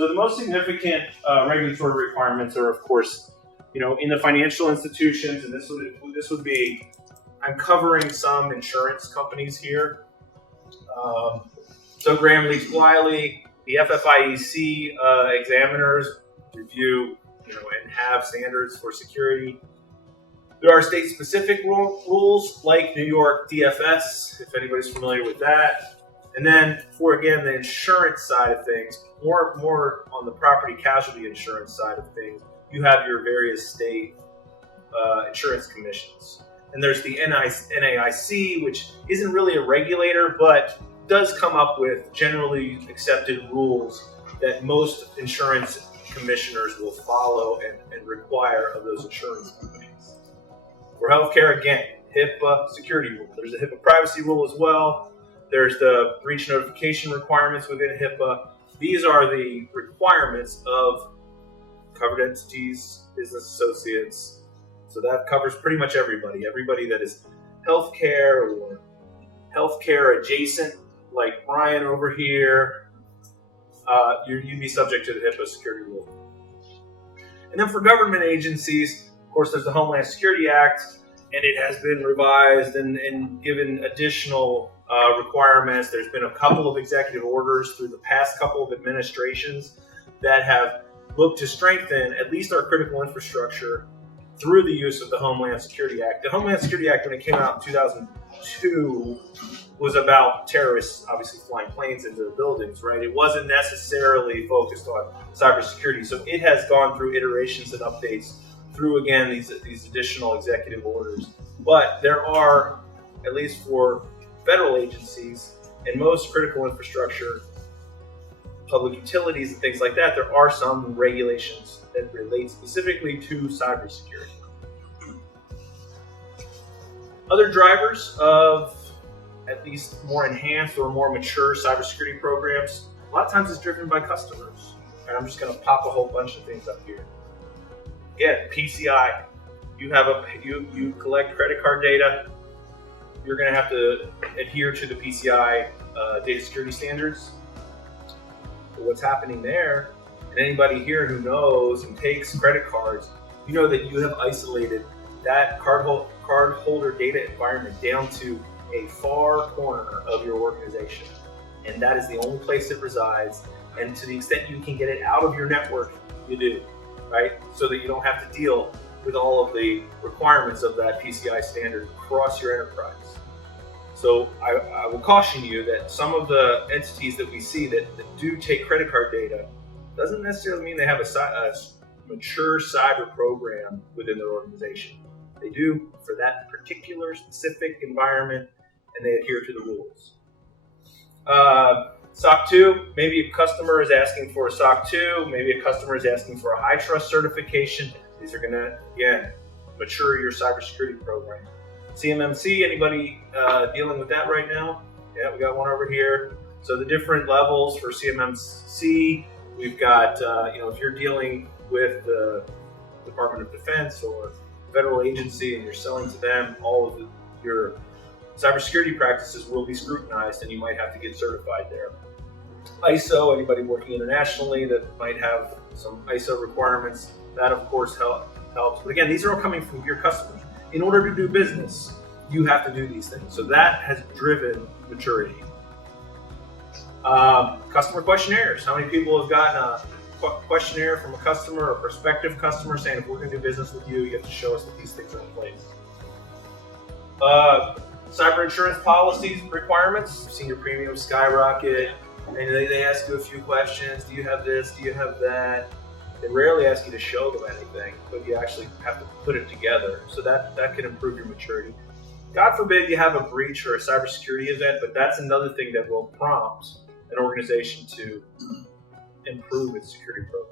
So the most significant regulatory requirements are, of course, in the financial institutions, and this would be, I'm covering some insurance companies here. So Graham Leach Bliley, the FFIEC examiners review, and have standards for security. There are state-specific rules like New York DFS, if anybody's familiar with that. And then for, again, the insurance side of things, more on the property casualty insurance side of things, you have your various state insurance commissions. And there's the NAIC, which isn't really a regulator, but does come up with generally accepted rules that most insurance commissioners will follow and require of those insurance companies. For healthcare, again, HIPAA security rule. There's a HIPAA privacy rule as well. There's the breach notification requirements within HIPAA. These are the requirements of covered entities, business associates. So that covers pretty much everybody that is healthcare or healthcare adjacent, like Brian over here. You'd be subject to the HIPAA security rule. And then for government agencies, of course, there's the Homeland Security Act, and it has been revised and given additional requirements. There's been a couple of executive orders through the past couple of administrations that have looked to strengthen at least our critical infrastructure through the use of the Homeland Security Act. The Homeland Security Act, when it came out in 2002, was about terrorists obviously flying planes into the buildings, right? It wasn't necessarily focused on cybersecurity. So it has gone through iterations and updates through, again, these additional executive orders. But there are, at least for federal agencies and most critical infrastructure, public utilities and things like that, there are some regulations that relate specifically to cybersecurity. Other drivers of at least more enhanced or more mature cybersecurity programs, a lot of times it's driven by customers. And I'm just going to pop a whole bunch of things up here. Again, PCI. You collect credit card data. You're going to have to adhere to the PCI data security standards. But what's happening there, and anybody here who knows and takes credit cards, you know that you have isolated that cardholder data environment down to a far corner of your organization. And that is the only place it resides. And to the extent you can get it out of your network, you do, right? So that you don't have to deal with all of the requirements of that PCI standard across your enterprise. So I will caution you that some of the entities that we see that do take credit card data doesn't necessarily mean they have a mature cyber program within their organization. They do for that particular specific environment, and they adhere to the rules. SOC 2, maybe a customer is asking for a SOC 2, maybe a customer is asking for a high trust certification. These are going to, again, mature your cybersecurity program. CMMC, anybody dealing with that right now? Yeah, we got one over here. So the different levels for CMMC, we've got, if you're dealing with the Department of Defense or federal agency and you're selling to them, all of your cybersecurity practices will be scrutinized and you might have to get certified there. ISO, anybody working internationally that might have some ISO requirements, that of course helps. But again, these are all coming from your customers. In order to do business, you have to do these things. So that has driven maturity. Customer questionnaires. How many people have gotten a questionnaire from a customer or prospective customer saying, if we're going to do business with you, you have to show us that these things are in place. Cyber insurance policies requirements. You've seen your premiums skyrocket, and they ask you a few questions. Do you have this? Do you have that? They rarely ask you to show them anything, but you actually have to put it together. So that can improve your maturity. God forbid you have a breach or a cybersecurity event, but that's another thing that will prompt an organization to improve its security program.